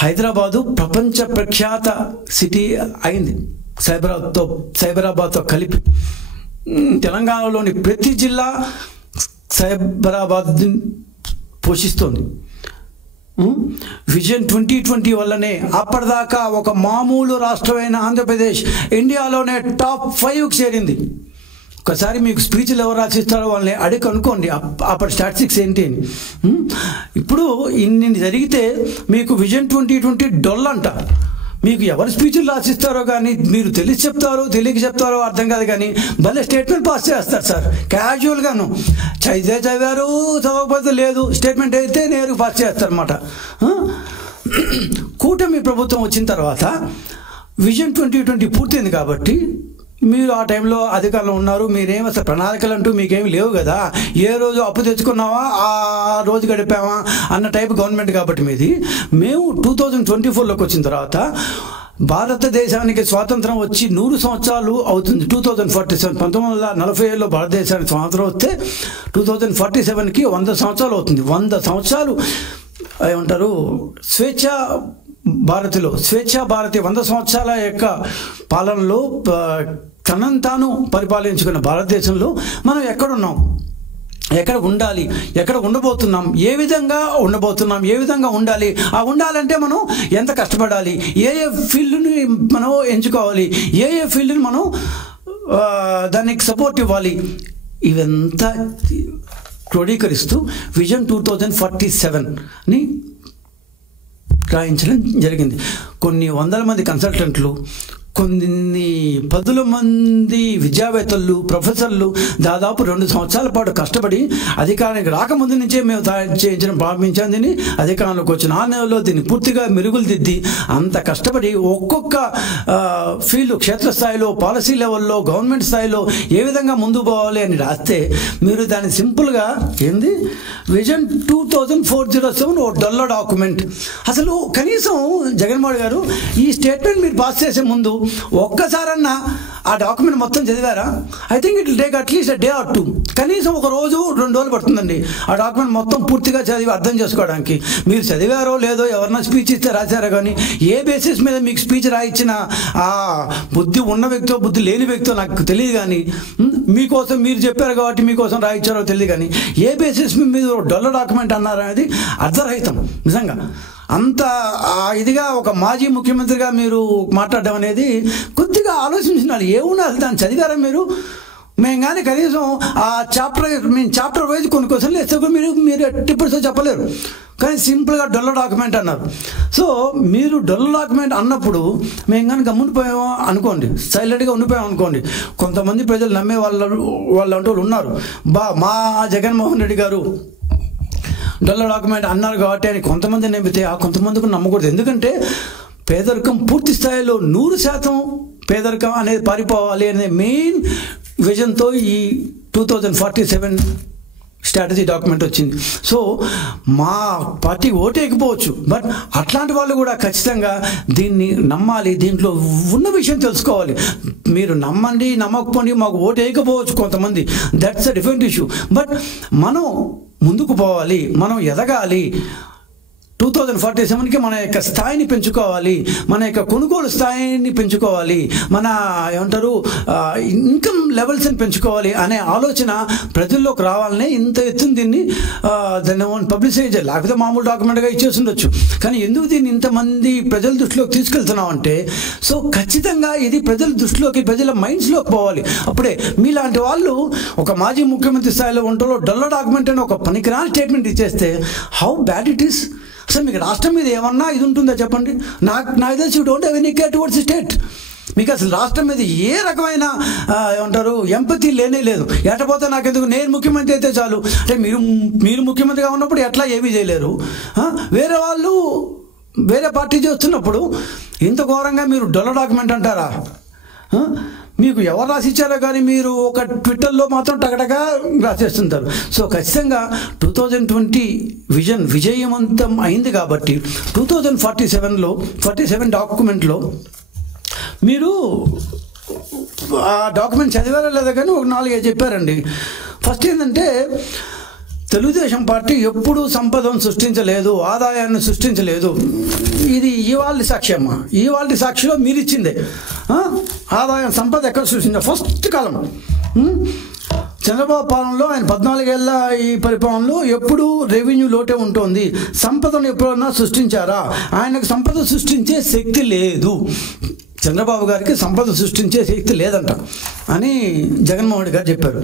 హైదరాబాదు ప్రపంచ ప్రఖ్యాత సిటీ అయింది సైబరాబాద్తో కలిపి. తెలంగాణలోని ప్రతి జిల్లా సైబరాబాద్ పోషిస్తోంది. విజన్ 2020 వల్లనే అప్పటిదాకా ఒక మామూలు రాష్ట్రమైన ఆంధ్రప్రదేశ్ ఇండియాలోనే టాప్ 5కి చేరింది. ఒకసారి మీకు స్పీచ్లు ఎవరు రాసిస్తారో వాళ్ళని అడిగి కనుక్కోండి అప్పటి స్టాటిస్టిక్స్ ఏంటి అని. ఇప్పుడు ఇన్ని జరిగితే మీకు విజన్ 2020 డొల్లంట. మీకు ఎవరు స్పీచ్లు రాసిస్తారో కానీ మీరు తెలిసి చెప్తారో తెలియక చెప్తారో అర్థం కాదు, కానీ భలే స్టేట్మెంట్ పాస్ చేస్తారు సార్ క్యాజువల్గాను. చదివారు చదవకపోతే లేదు, స్టేట్మెంట్ అయితే నేరుగా పాస్ చేస్తారన్నమాట. కూటమి ప్రభుత్వం వచ్చిన తర్వాత విజన్ 2020 పూర్తయింది కాబట్టి మీరు ఆ టైంలో అధికారంలో ఉన్నారు. మీరేం అసలు ప్రణాళికలు అంటూ మీకేమి లేవు కదా, ఏ రోజు అప్పు తెచ్చుకున్నావా ఆ రోజు గడిపావా అన్న టైప్ గవర్నమెంట్ కాబట్టి మీది. మేము 2024లోకి వచ్చిన తర్వాత భారతదేశానికి స్వాతంత్రం వచ్చి 100 సంవత్సరాలు అవుతుంది. 2047 1947లో భారతదేశానికి స్వాతంత్రం వస్తే 2047కి 100 సంవత్సరాలు అవుతుంది. 100 సంవత్సరాలు ఏమంటారు స్వేచ్ఛా భారతి 100 సంవత్సరాల యొక్క పాలనలో తనను తాను పరిపాలించుకున్న భారతదేశంలో మనం ఎక్కడున్నాం, ఎక్కడ ఉండాలి, ఎక్కడ ఉండబోతున్నాం, ఏ విధంగా ఉండబోతున్నాం, ఏ విధంగా ఉండాలి, ఆ ఉండాలంటే మనం ఎంత కష్టపడాలి, ఏ ఫీల్డ్ని మనం ఎంచుకోవాలి, ఏ ఫీల్డ్ని మనం దానికి సపోర్ట్ ఇవ్వాలి, ఇవంతా క్రోడీకరిస్తూ విజన్ 2047ని రాయించడం జరిగింది. కొన్ని వందల మంది కన్సల్టెంట్లు, కొన్ని పదుల మంది విద్యావేత్తలు, ప్రొఫెసర్లు దాదాపు 2 సంవత్సరాల పాటు కష్టపడి అధికారానికి రాకముందు నుంచే మేము చేయించడం ప్రారంభించాం. దీన్ని అధికారంలోకి వచ్చిన 6 నెలల్లో దీన్ని పూర్తిగా మెరుగులు దిద్ది అంత కష్టపడి ఒక్కొక్క ఫీల్డ్ క్షేత్రస్థాయిలో, పాలసీ లెవెల్లో, గవర్నమెంట్ స్థాయిలో ఏ విధంగా ముందుకు పోవాలి అని రాస్తే మీరు దాన్ని సింపుల్గా ఏంది విజన్ 2047 ఓ డొల్ల డాక్యుమెంట్. అసలు కనీసం జగన్మోహన్ గారు ఈ స్టేట్మెంట్ మీరు పాస్ చేసే ముందు ఒక్కసారన్నా ఆ డాక్యుమెంట్ మొత్తం చదివారా? I think it will take at least day or 2, కనీసం 1 రోజు 2 రోజులు పడుతుందండి ఆ డాక్యుమెంట్ మొత్తం పూర్తిగా చదివి అర్థం చేసుకోవడానికి. మీరు చదివారో లేదో, ఎవరన్నా స్పీచ్ ఇస్తే రాశారో, కానీ ఏ బేసిస్ మీద మీకు స్పీచ్ రాయించిన ఆ బుద్ధి ఉన్న వ్యక్తో బుద్ధి లేని వ్యక్తో నాకు తెలియదు, కానీ మీకోసం మీరు చెప్పారు కాబట్టి మీకోసం రాయించారో తెలియదు, కానీ ఏ బేసిస్ మీద డొల్ల డాక్యుమెంట్ అన్నారు అనేది అర్ధరహితం. నిజంగా అంత ఇదిగా ఒక మాజీ ముఖ్యమంత్రిగా మీరు మాట్లాడడం అనేది కొద్దిగా ఆలోచించినారు. ఏమున్నా అసలు దాన్ని చదివారా మీరు? మేము కానీ కనీసం ఆ చాప్టర్ వైజ్ కొన్ని క్వశ్చన్లు వేస్తే మీరు ఎట్టిప్పుడు చెప్పలేరు, కానీ సింపుల్గా డొల్ల డాక్యుమెంట్ అన్నారు. సో మీరు డొల్ల డాక్యుమెంట్ అన్నప్పుడు మేము కానీ గమ్మునిపోయామో అనుకోండి, సైలెంట్గా ఉండిపోయాం అనుకోండి, కొంతమంది ప్రజలు నమ్మే వాళ్ళు అంటూ ఉన్నారు. మా జగన్మోహన్ రెడ్డి గారు డొల్ల డాక్యుమెంట్ అన్నారు కాబట్టి అని కొంతమంది నమ్మితే ఆ కొంతమందికి నమ్మకూడదు. ఎందుకంటే పేదరికం పూర్తి స్థాయిలో 100% పేదరికం అనేది పారిపోవాలి అనే మెయిన్ విజన్తో ఈ 2047 స్ట్రాటజీ డాక్యుమెంట్ వచ్చింది. సో మా పార్టీ ఓటేయకపోవచ్చు, బట్ అట్లాంటి వాళ్ళు కూడా ఖచ్చితంగా దీన్ని నమ్మాలి, దీంట్లో ఉన్న విషయం తెలుసుకోవాలి. మీరు నమ్మండి నమ్మకపోండి, మాకు ఓటేయకపోవచ్చు కొంతమంది, that's a different issue. But మనం ముందుకు పోవాలి, మనం ఎదగాలి. 2047కి మన యొక్క స్థాయిని పెంచుకోవాలి, మన యొక్క కొనుగోలు స్థాయిని పెంచుకోవాలి, మన ఏమంటారు ఇన్కమ్ లెవెల్స్ని పెంచుకోవాలి అనే ఆలోచన ప్రజల్లోకి రావాలనే ఇంత ఎత్తున దీన్ని పబ్లిసైజ్ చేయాలి. లేకపోతే మామూలు డాక్యుమెంట్గా ఇచ్చేసి ఉండొచ్చు, కానీ ఎందుకు దీన్ని ఇంతమంది ప్రజల దృష్టిలోకి తీసుకెళ్తున్నాం అంటే, సో ఖచ్చితంగా ఇది ప్రజల దృష్టిలోకి, ప్రజల మైండ్స్లోకి పోవాలి. అప్పుడే మీలాంటి వాళ్ళు ఒక మాజీ ముఖ్యమంత్రి స్థాయిలో ఉంటారో డొల్ల డాక్యుమెంట్ అని ఒక పనికిరాని స్టేట్మెంట్ ఇచ్చేస్తే హౌ బ్యాడ్ ఇట్ ఈస్. అసలు మీకు రాష్ట్రం మీద ఏమన్నా ఇది ఉంటుందా చెప్పండి? నాకు తెలిసి you don't have any care towards state. మీకు అసలు రాష్ట్రం మీద ఏ రకమైన ఏమంటారు ఎంపతి లేనే లేదు. ఎట్టపోతే నాకెందుకు, నేను ముఖ్యమంత్రి అయితే చాలు అంటే మీరు ముఖ్యమంత్రిగా ఉన్నప్పుడు ఎట్లా ఏమీ చేయలేరు, వేరే వాళ్ళు వేరే పార్టీ చేస్తున్నప్పుడు ఇంత ఘోరంగా మీరు డొల్ల డాక్యుమెంట్ అంటారా? మీకు ఎవరు రాసిచ్చారో కానీ మీరు ఒక ట్విట్టర్లో మాత్రం టగటగా రాసేస్తుంటారు. సో ఖచ్చితంగా 2020 విజన్ విజయవంతం అయింది కాబట్టి 2047 డాక్యుమెంట్లో మీరు ఆ డాక్యుమెంట్ చదివారో లేదా కానీ ఒక 4-5 చెప్పారండి. ఫస్ట్ ఏంటంటే తెలుగుదేశం పార్టీ ఎప్పుడూ సంపదను సృష్టించలేదు, ఆదాయాన్ని సృష్టించలేదు. ఇది ఇవాళ సాక్షి అమ్మ, ఇవాళ సాక్షిలో మీరు ఇచ్చిందే. ఆదాయం సంపద ఎక్కడ సృష్టించారు? ఫస్ట్ కాలం చంద్రబాబు పాలనలో, ఆయన 14 ఏళ్ళ ఈ పరిపాలనలో ఎప్పుడూ రెవెన్యూ లోటే ఉంటుంది. సంపదను ఎప్పుడన్నా సృష్టించారా? ఆయనకు సంపద సృష్టించే శక్తి లేదు. చంద్రబాబు గారికి సంపద సృష్టించే శక్తి లేదంట అని జగన్మోహన్ రెడ్డి గారు చెప్పారు.